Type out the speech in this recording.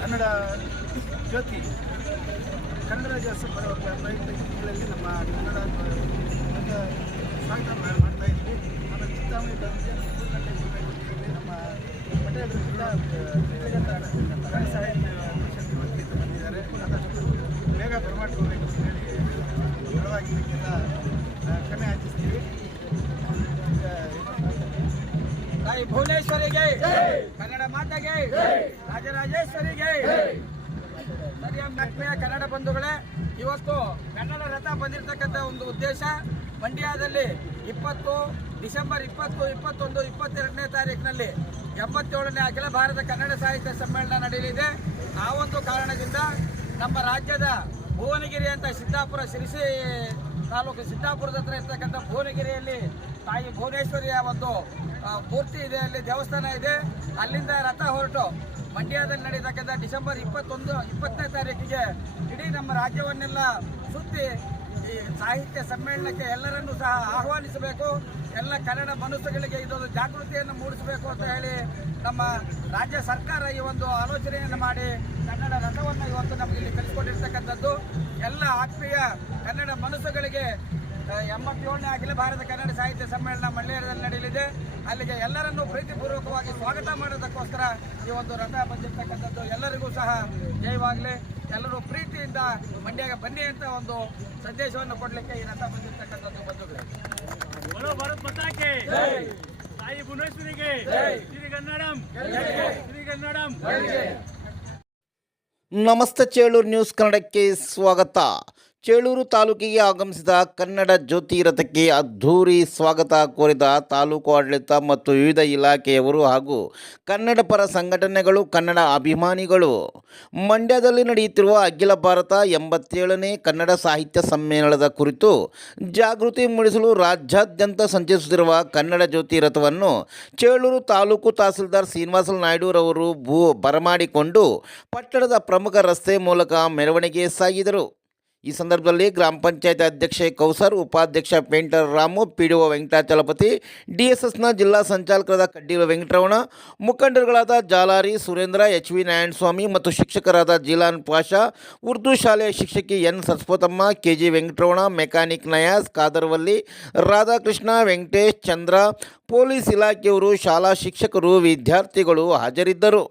ಕನ್ನಡ ಜ್ಯೋತಿ ಕನ್ನಡ ಪ್ರಯತ್ನಗಳಲ್ಲಿ ನಮ್ಮ ಕನ್ನಡ ಸ್ವಾಗತ ಮಾಡ್ತಾ ಇದ್ವಿ. ಆಮೇಲೆ ಚಿಂತಾಮಣಿ ನಮ್ಮ ಪಟೇಲರಿಂದ ಕನ್ನಡ ಸಾಹಿತ್ಯ ಪರಿಷತ್ ವತಿಯಿಂದ ಬಂದಿದ್ದಾರೆ. ಆದಷ್ಟು ಬೇಗ ಬರಮಾಡ್ಕೋಬೇಕು ಅಂತ ಹೇಳಿ ಬಲವಾಗಿ ಕಮ್ಮಿ ಹಾಕಿಸ್ತೀವಿ. ತಾಯಿ ಭುವನೇಶ್ವರಿಗೆ, ಕನ್ನಡ ಮಾತೆಗೆ, ರಾಜರಾಜೇಶ್ವರಿಗೆ. ಆತ್ಮೀಯ ಕನ್ನಡ ಬಂಧುಗಳೇ, ಇವತ್ತು ಕನ್ನಡ ರಥ ಬಂದಿರತಕ್ಕಂಥ ಒಂದು ಉದ್ದೇಶ ಮಂಡ್ಯದಲ್ಲಿ ಡಿಸೆಂಬರ್ 20, 21, 22ನೇ ತಾರೀಕಿನಲ್ಲಿ 87ನೇ ಅಖಿಲ ಭಾರತ ಕನ್ನಡ ಸಾಹಿತ್ಯ ಸಮ್ಮೇಳನ ನಡೆಯಲಿದೆ. ಆ ಒಂದು ಕಾರಣದಿಂದ ನಮ್ಮ ರಾಜ್ಯದ ಭುವನಗಿರಿ ಅಂತ ಸಿದ್ದಾಪುರ ಶಿರಸಿ ತಾಲೂಕು ಸಿದ್ದಾಪುರದ ಹತ್ರ ಇರ್ತಕ್ಕಂಥ ಭುವನಗಿರಿಯಲ್ಲಿ ತಾಯಿ ಭುವನೇಶ್ವರಿಯ ಒಂದು ಮೂರ್ತಿ ಇದೆ, ಅಲ್ಲಿ ದೇವಸ್ಥಾನ ಇದೆ. ಅಲ್ಲಿಂದ ರಥ ಹೊರಟು ಮಂಡ್ಯದಲ್ಲಿ ನಡೆಯತಕ್ಕಂಥ ಡಿಸೆಂಬರ್ 21, 20ನೇ ತಾರೀಕಿಗೆ ಇಡೀ ನಮ್ಮ ರಾಜ್ಯವನ್ನೆಲ್ಲ ಸುತ್ತಿ ಈ ಸಾಹಿತ್ಯ ಸಮ್ಮೇಳನಕ್ಕೆ ಎಲ್ಲರನ್ನೂ ಸಹ ಆಹ್ವಾನಿಸಬೇಕು. ಎಲ್ಲ ಕನ್ನಡ ಮನಸ್ಸುಗಳಿಗೆ ಇದೊಂದು ಜಾಗೃತಿಯನ್ನು ಮೂಡಿಸಬೇಕು ಅಂತ ಹೇಳಿ ನಮ್ಮ ರಾಜ್ಯ ಸರ್ಕಾರ ಈ ಒಂದು ಆಲೋಚನೆಯನ್ನು ಮಾಡಿ ಕನ್ನಡ ರಥವನ್ನು ಇವತ್ತು ನಮಗೆ ಇಲ್ಲಿ ಕಲಿಸಿಕೊಟ್ಟಿರ್ತಕ್ಕಂಥದ್ದು. ಎಲ್ಲ ಆತ್ಮೀಯ ಕನ್ನಡ ಮನಸ್ಸುಗಳಿಗೆ 87ನೇ ಅಖಿಲ ಭಾರತ ಕನ್ನಡ ಸಾಹಿತ್ಯ ಸಮ್ಮೇಳನ ಮಂಡ್ಯದಲ್ಲಿ ನಡೆಯಲಿದೆ. ಅಲ್ಲಿಗೆ ಎಲ್ಲರನ್ನೂ ಪ್ರೀತಿಪೂರ್ವಕವಾಗಿ ಸ್ವಾಗತ ಮಾಡೋದಕ್ಕೋಸ್ಕರ ಈ ಒಂದು ರಥ ಬಂದಿರತಕ್ಕಂಥದ್ದು. ಎಲ್ಲರಿಗೂ ಸಹ ಜಯವಾಗಲಿ. ಎಲ್ಲರೂ ಪ್ರೀತಿಯಿಂದ ಮಂಡ್ಯಗೆ ಬನ್ನಿ ಅಂತ ಒಂದು ಸಂದೇಶವನ್ನು ಕೊಡಲಿಕ್ಕೆ ಈ ರಥ ಬಂದಿರತಕ್ಕಂಥದ್ದು. ಬಂಧುಗಳೇ, ತಾಯಿ ಭುವನೇಶ್ವರಿಗೆ ಶ್ರೀಗನ್ನಡಂ. ನಮಸ್ತೆ, ಚೇಳೂರು ನ್ಯೂಸ್ ಕನ್ನಡಕ್ಕೆ ಸ್ವಾಗತ. ಚೇಳೂರು ತಾಲೂಕಿಗೆ ಆಗಮಿಸಿದ ಕನ್ನಡ ಜ್ಯೋತಿ ರಥಕ್ಕೆ ಅದ್ಧೂರಿ ಸ್ವಾಗತ ಕೋರಿದ ತಾಲೂಕು ಆಡಳಿತ ಮತ್ತು ವಿವಿಧ ಇಲಾಖೆಯವರು ಹಾಗೂ ಕನ್ನಡ ಪರ ಸಂಘಟನೆಗಳು, ಕನ್ನಡ ಅಭಿಮಾನಿಗಳು. ಮಂಡ್ಯದಲ್ಲಿ ನಡೆಯುತ್ತಿರುವ ಅಖಿಲ ಭಾರತ 87ನೇ ಕನ್ನಡ ಸಾಹಿತ್ಯ ಸಮ್ಮೇಳನದ ಕುರಿತು ಜಾಗೃತಿ ಮೂಡಿಸಲು ರಾಜ್ಯಾದ್ಯಂತ ಸಂಚರಿಸುತ್ತಿರುವ ಕನ್ನಡ ಜ್ಯೋತಿ ರಥವನ್ನು ಚೇಳೂರು ತಾಲೂಕು ತಹಸೀಲ್ದಾರ್ ಶ್ರೀನಿವಾಸ ನಾಯ್ಡುರವರು ಬರಮಾಡಿಕೊಂಡು ಪಟ್ಟಣದ ಪ್ರಮುಖ ರಸ್ತೆ ಮೂಲಕ ಮೆರವಣಿಗೆ ಸಾಗಿದರು. ಈ ಸಂದರ್ಭದಲ್ಲಿ ಗ್ರಾಮ ಪಂಚಾಯತ್ ಅಧ್ಯಕ್ಷೆ ಕೌಸರ್, ಉಪಾಧ್ಯಕ್ಷ ಪೇಂಟರ್ ರಾಮು, ಪಿಡಿಒ ವೆಂಕಟಾಚಲಪತಿ, ಡಿಎಸ್ಎಸ್ನ ಜಿಲ್ಲಾ ಸಂಚಾಲಕರಾದ ಕಡ್ಡಿಲ ವೆಂಕಟರಮಣ, ಮುಖಂಡರುಗಳಾದ ಜಾಲಾರಿ ಸುರೇಂದ್ರ, ಎಚ್.ವಿ. ನಾರಾಯಣಸ್ವಾಮಿ ಮತ್ತು ಶಿಕ್ಷಕರಾದ ಜಿಲಾನ್ ಪಾಷಾ, ಉರ್ದು ಶಾಲೆಯ ಶಿಕ್ಷಕಿ N Saraswatamma, K G. Venkataramana, mechanic Nayaz, Khadarvalli, Radhakrishna, Venkatesh, Chandra, police ಇಲಾಖೆಯವರು, ಶಾಲಾ ಶಿಕ್ಷಕರು, ವಿದ್ಯಾರ್ಥಿಗಳು ಹಾಜರಿದ್ದರು.